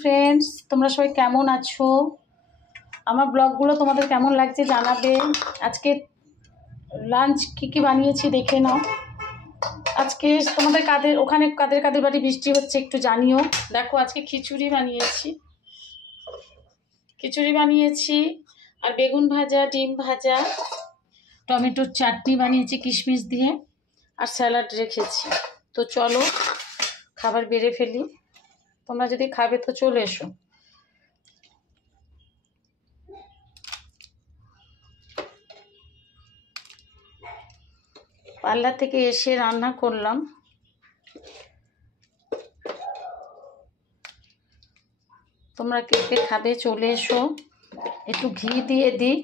Friends, তোমরা সবাই কেমন আছো? আমার ব্লগগুলো তোমাদের কেমন লাগছে জানাবে। আজকে লাঞ্চ কি বানিয়েছি দেখে নাও। আজকে তোমাদের কাদের বাড়ি বৃষ্টি হচ্ছে একটু জানিও। দেখো আজকে খিচুড়ি বানিয়েছি আর বেগুন ভাজা, ডিম ভাজা, টমেটোর চাটনি বানিয়েছি কিশমিশ দিয়ে, আর স্যালাড রেখেছি। তো চলো খাবার বেড়ে ফেলি। তোমরা যদি খাবে তো চলে এসো। পার্লার থেকে এসে রান্না করলাম। তোমরা কে কে খাবে চলে এসো। একটু ঘি দিয়ে দিই।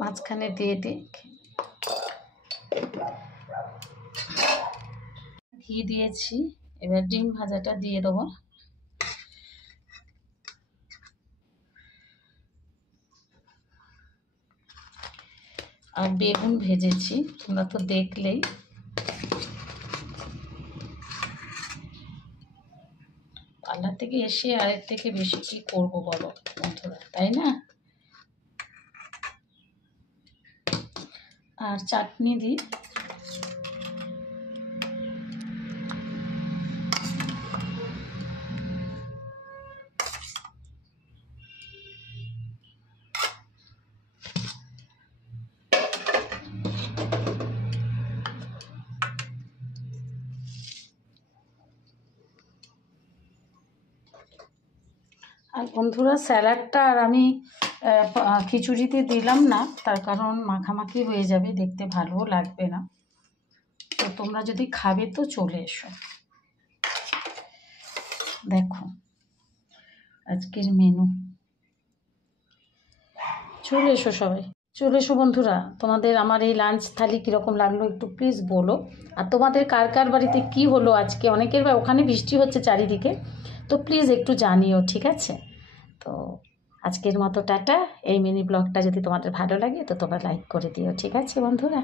মাঝখানে দিয়ে দিই ঘি দিয়েছি। এবার ডিম ভাজাটা দিয়ে দেবো। আর বেগুন ভেজেছি, তোমরা তো দেখলেই। পার্লার থেকে এসে আরের থেকে বেশি কি করবো বলো বন্ধুরা, তাই না? আর চাটনি দিই। আর বন্ধুরা, স্যালাডটা আর আমি খিচুড়িতে দিলাম না, তার কারণ মাখামাখি হয়ে যাবে, দেখতে ভালোও লাগবে না। তো তোমরা যদি খাবে তো চলে এসো। দেখো আজকের মেনু। চলে এসো সবাই, চলে এসো বন্ধুরা। তোমাদের আমার এই লাঞ্চ থালি কীরকম লাগলো একটু প্লিজ বলো। আর তোমাদের কার কার বাড়িতে কি হলো আজকে, অনেকের ওখানে বৃষ্টি হচ্ছে চারিদিকে, তো প্লিজ একটু জানিও, ঠিক আছে? তো আজকের মতো টাটা। এই মিনি ব্লগটা যদি তোমাদের ভালো লাগে তো তোমরা লাইক করে দিও, ঠিক আছে বন্ধুরা?